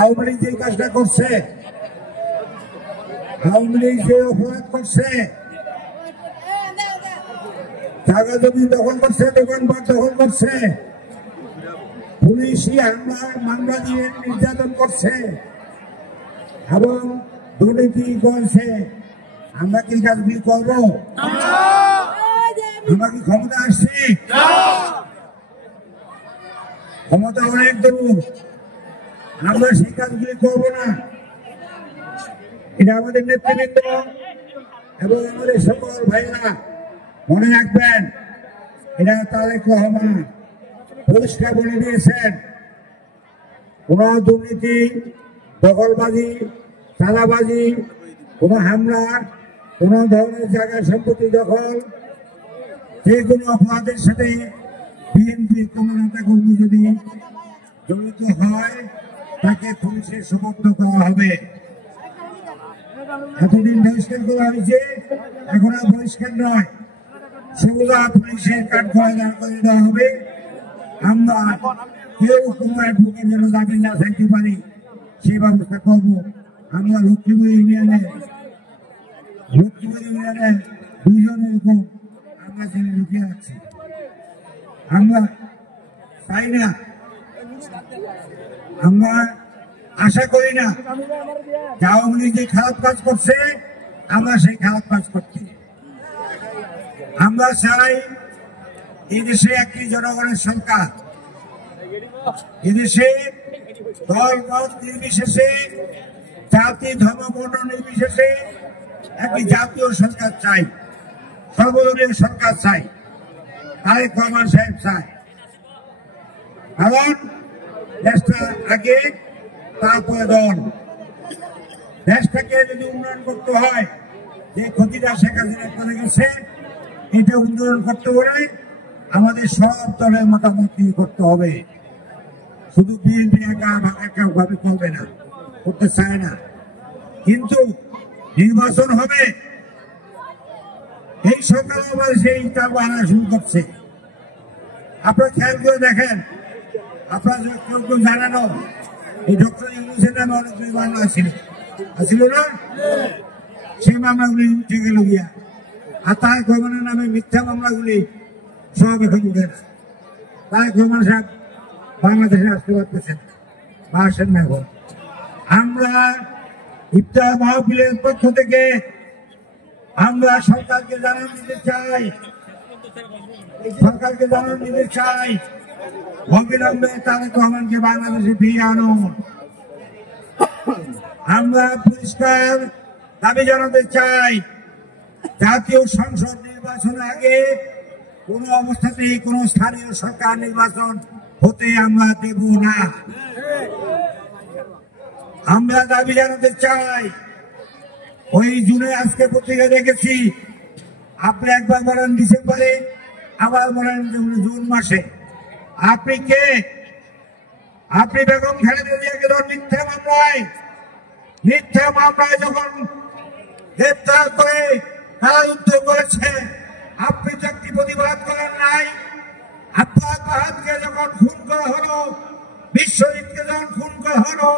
আওয়ামী লীগ যে কাজটা করছে, আওয়ামী লীগ যে অপরাধ করছে, জায়গা জমি দখল করছে, দোকানপাট দখল করছে, পুলিশি হামলার মামলা দিয়ে নির্যাতন করছে এবং দুর্নীতি করছে। আমরা কি কাজগুলি করবো? আমরা কি ক্ষমতা আসছি? ক্ষমতা অনেক দূর, আমরা সেই কাজগুলি করবো না। এটা আমাদের নেতৃবৃন্দ এবং আমাদের সকল ভাইরা মনে রাখবেন। এটা তারেক রহমান পরিষ্কার বলে দিয়েছেন, কোন দুর্নীতি, দখলবাজি, চাঁদাবাজি, কোন হামলা, কোন ধরনের জায়গা সম্পত্তি দখল, যে কোনো অপরাধের সাথে বিএনপির কোন নেতা কর্মী যদি জড়িত হয় তাকে পুলিশের সুপর্দ করা হবে। এতদিন বহিষ্কার করা হয়েছে, এখন আর বহিষ্কার নয়, সেগুলো পুলিশের কাঠগড়ায় দাঁড় করে দেওয়া হবে। আমরা কেউ কোনো অ্যাডভোকেট যেন দাবি না থাকতে পারি সেই ব্যবস্থা করবো। আমরা লক্ষ্মীপুর ইউনিয়নের দুইজন এরকম আমরা জেনে লুকিয়ে আছি। আমরা চাই না, আমরা আশা করি না যে আওয়ামী লীগ যে খারাপ কাজ করছে আমরা সেই খারাপ কাজ করছি। আমরা চাই এই দেশে একটি জনগণের সরকার, এদেশে দল মত নির্বিশেষে, জাতি ধর্ম বর্ণ নির্বিশেষে একটি জাতীয় সরকার চাই, সর্বদলীয় সরকার চাই, তারেক রহমান সাহেব চাই। কারণ দেশটা আগে, তারপরে দল। দেশটাকে যদি উন্নয়ন করতে হয়, যে ক্ষতিটা শেখ হাসিনা করে গেছে এটা উন্নয়ন করতে হলে আমাদের সব দলের মতামত নিয়ে করতে হবে। শুধু বিএনপি একা ভাবে করবে না, করতে চায় না। কিন্তু নির্বাচন হবে, এই সরকার আবার সেই তারপর আনা শুরু করছে। আপনারা খেয়াল করে দেখেন, আপনারা কেউ কেউ জানানো এই ডক্টর ইউনূসের নামে অনেকগুলি মামলা ছিল না? সেই মামলাগুলি উঠে গেল গিয়া, আর তারেক রহমানের নামে মিথ্যা মামলাগুলি সব এখন উঠে না। তারেক রহমান সাহেব বাংলাদেশে আসতে পারতেছেন বা আসেন না। এখন আমরা ইফতার মাহফিলের পক্ষ থেকে আমরা সরকারকে জানান দিতে চাই, অবিলম্বে তারেক রহমানকে বাংলাদেশে ফিরিয়ে আনুন। আমরা পরিষ্কার দাবি জানাতে চাই, জাতীয় সংসদ নির্বাচনের আগে কোন অবস্থাতেই কোন স্থানীয় সরকার নির্বাচন হতে আমরা দেব না। আমরা দাবি জানাতে চাই, ওই জুনে আজকে পত্রিকা দেখেছি, আপনি একবার বলেন ডিসেম্বরে, আবার বলেন জুন মাসে। আপনি কে? আপনি বেগম খালেদা জিয়াকে ধর মিথ্যা মামলায় যখন গ্রেপ্তার করে কারারুদ্ধ করেছে, আপনি তো একটি প্রতিবাদ করেন নাই। আব্বাস বাহাদুরকে যখন খুন করা হলো, বিশ্বজিৎকে যখন খুন করা হলো,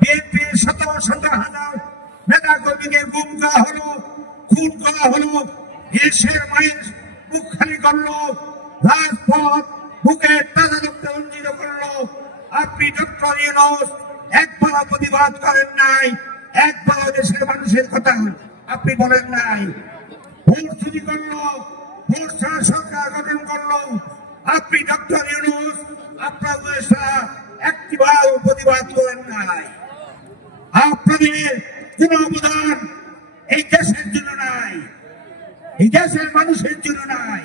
বিএনপির শত শত হাজার নেতা কর্মীকে খুন করা হলো, দেশের মানুষ মুখ খালি করলো, রাজপথ বুকের তাজা রক্তে রঞ্জিত করলো। আপনি ডক্টর ইউনূস একবার প্রতিবাদ করেন নাই, একবার দেশের মানুষের কথা আপনি বলেন নাই। ভোট চুরি করলো, ভোট ছাড়া সরকার গঠন করলো, আপনি ডক্টর ইউনূস আপনার একটিবার প্রতিবাদ করেন নাই। আপনাদের কোন অবদান এই দেশের জন্য নাই, এই দেশের মানুষের জন্য নাই।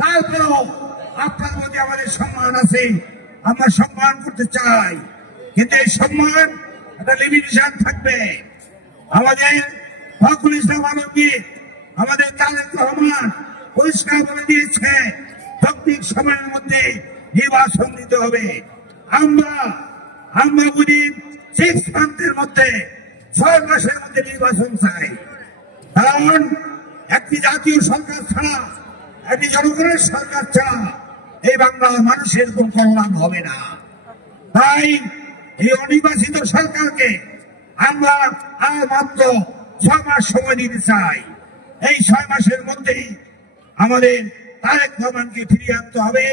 তারপরেও আপনার প্রতি আমাদের সম্মান আছে, আমরা সম্মান করতে চাই, কিন্তু এই সম্মান একটা লিমিটেশন থাকবে। আমাদের ফখরুল ইসলাম আলমগীর, আমাদের তারেক রহমান পরিষ্কার বলে দিয়েছে, যৌক্তিক সময়ের মধ্যে নির্বাচন দিতে হবে। আমরা বুঝি 6 মান্থের মধ্যে, 6 মাসের মধ্যে নির্বাচন চাই। কারণ একটি জাতীয় সরকার ছাড়া, একটি জনগণের সরকার ছাড়া এই বাংলার মানুষের কোন কল্যাণ হবে না। তাই এই অনির্বাচিত সরকারকে আমরা আর মাত্র 6 মাস সময় দিতে চাই। এই 6 মাসের মধ্যেই আমাদের তারেক রহমানকে ফিরিয়ে আনতে হবে,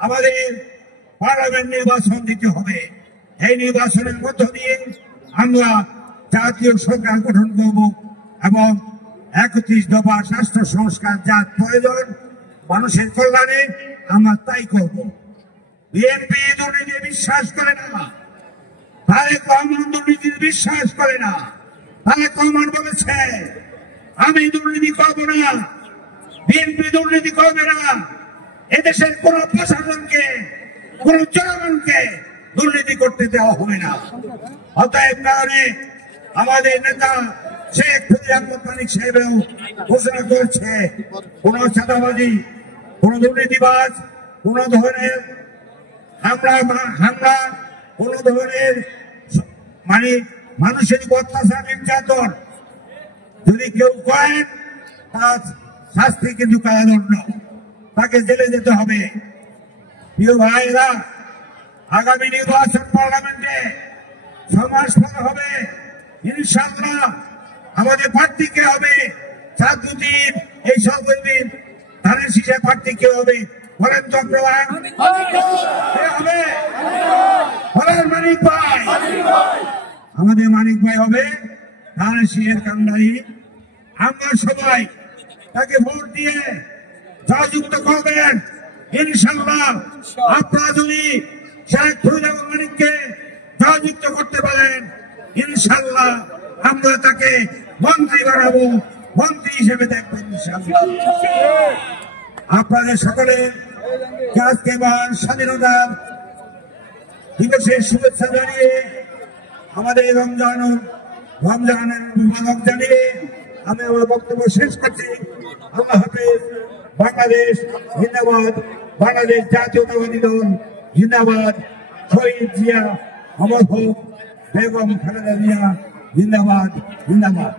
আমাদের পার্লামেন্ট নির্বাচন দিতে হবে। এই নির্বাচনের মধ্য দিয়ে আমরা জাতীয় সরকার গঠন করব এবং 31 দফা রাষ্ট্র সংস্কার যা প্রয়োজন মানুষের কল্যাণে আমরা তাই করব। বিএনপি দুর্নীতি বিশ্বাস করে না, তারেক রহমান দুর্নীতির বিশ্বাস করে না। তারেক রহমান বলেছে আমি দুর্নীতি করব না, বিএনপি দুর্নীতি করবে না, এদেশের কোন প্রশাসনকে কোন জনগণকে দুর্নীতি করতে দেওয়া হবে না। অতএব কারণে আমাদের নেতা শেখ ফজলে আহমদ মানিক সাহেবও ঘোষণা করছে কোন চাঁদাবাজি, কোন দুর্নীতিবাজ, কোন ধরনের হামলা, কোন ধরনের মানে মানুষের অত্যাচার নির্যাতন যদি কেউ করেন তার শাস্তি কিন্তু কারাদণ্ড, তাকে জেলে যেতে হবে। প্রিয় ভাইরা, আগামী নির্বাচন পার্লামেন্টে 6 মাস পর হবে ইনশাআল্লাহ। আমাদের প্রার্থী কে হবে? ছাত্রদীপ এই সর্বদিন ধানের শীষে প্রার্থী কে হবে বলেন তো? হবে বলেন মানিক ভাই, আমাদের মানিক ভাই হবে ধানের শীষের কান্ডারি। আমরা সবাই তাকে ভোট দিয়ে জয়যুক্ত করবেন ইনশাআল্লাহ। আপনারা যদি শেখ ফজলে আহমদ মানিককে জয়যুক্ত করতে পারেন ইনশাআল্লাহ আমরা তাকে মন্ত্রী বানাবো, মন্ত্রী হিসেবে দেখবেন ইনশাআল্লাহ। আপনাদের সকলের আজকে মহান স্বাধীনতা দিবসের শুভেচ্ছা জানিয়ে আমাদের রমজানের মুবারক জানিয়ে আমি আমার বক্তব্য শেষ করছি। আল্লাহ হাফেজ। বাংলাদেশ জিন্দাবাদ, বাংলাদেশ জাতীয়তাবাদী দল জিন্দাবাদ, শহীদ জিয়া অমর হোক, বেগম খালেদা জিয়া জিন্দাবাদ, জিন্দাবাদ।